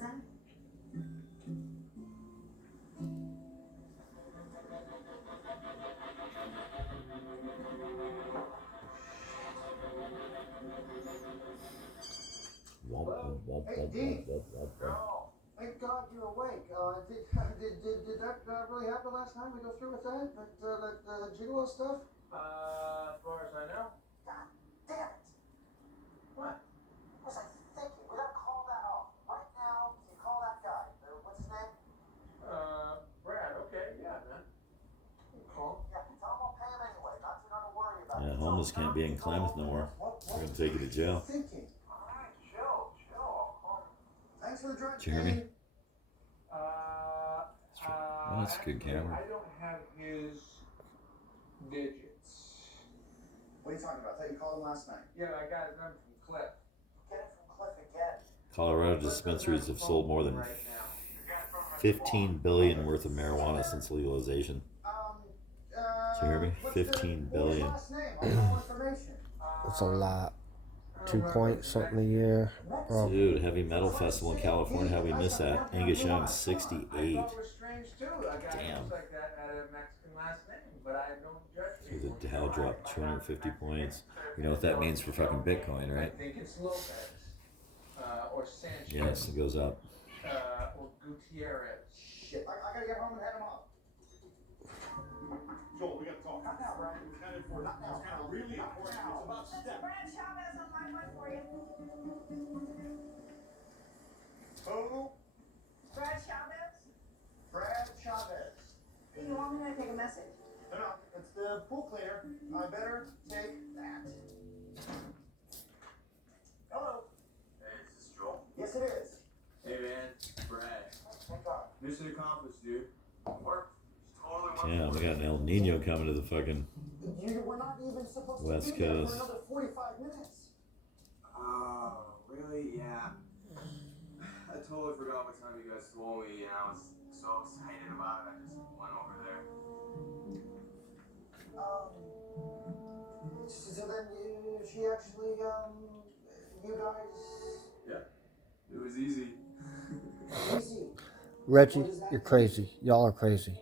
that? Hey, Dee. Girl. Thank God you're awake. Did that really happen last time? We go through with that? That gigolo stuff? As far as I know. God damn it. What? Was I thinking? We gotta call that off. Right now, you call that guy. What's his name? Brad, okay, yeah, man. Call. Yeah, tell him I'll pay him anyway. Not to worry about Yeah, it. homeless can't be in Klamath no more. They're gonna take you to jail. Thinking. Alright, chill. I'll call him. Thanks for the drive, Jeremy? Well, that's a good camera. I don't have his digits. What are you talking about? I thought you called him last night. Yeah, I got his number from Cliff. Get it from Cliff again. Colorado dispensaries have sold more than 15 billion worth of marijuana since legalization. Did you hear me? 15 billion. That's a lot. 2 point something a year. Oh, Dude, Heavy Metal Festival in California, how we miss that? Angus Young, 68. Damn. So the Dow dropped 250 points. You know what that means for fucking Bitcoin, right? I think it's Lopez. Or Sanchez. Yes, it goes up. Or Gutierrez. Shit, I gotta get home and head him off. Joel, we gotta talk. Not now, Brian. It's kind of important. Not now. It's kind of really important. It's about step. Brad Chavez on line one for you. Who? Brad Chavez? Brad Chavez. Do you want me to take a message? No, it's the pool cleaner. I better take that. Hello. Hey, is this Joel? Yes, it is. Hey man, Brad. Thank God. Mission accomplished, dude. Work. Totally worked. Damn, we got an El Nino coming to the fucking You were not even supposed West to be there Coast. for another 45 minutes. Oh, really? Yeah. I totally forgot what time you guys told me, and I was so excited about it. I just went over there. So then she actually, you guys... Yeah. It was easy. Easy. Reggie, you're crazy. Y'all are crazy.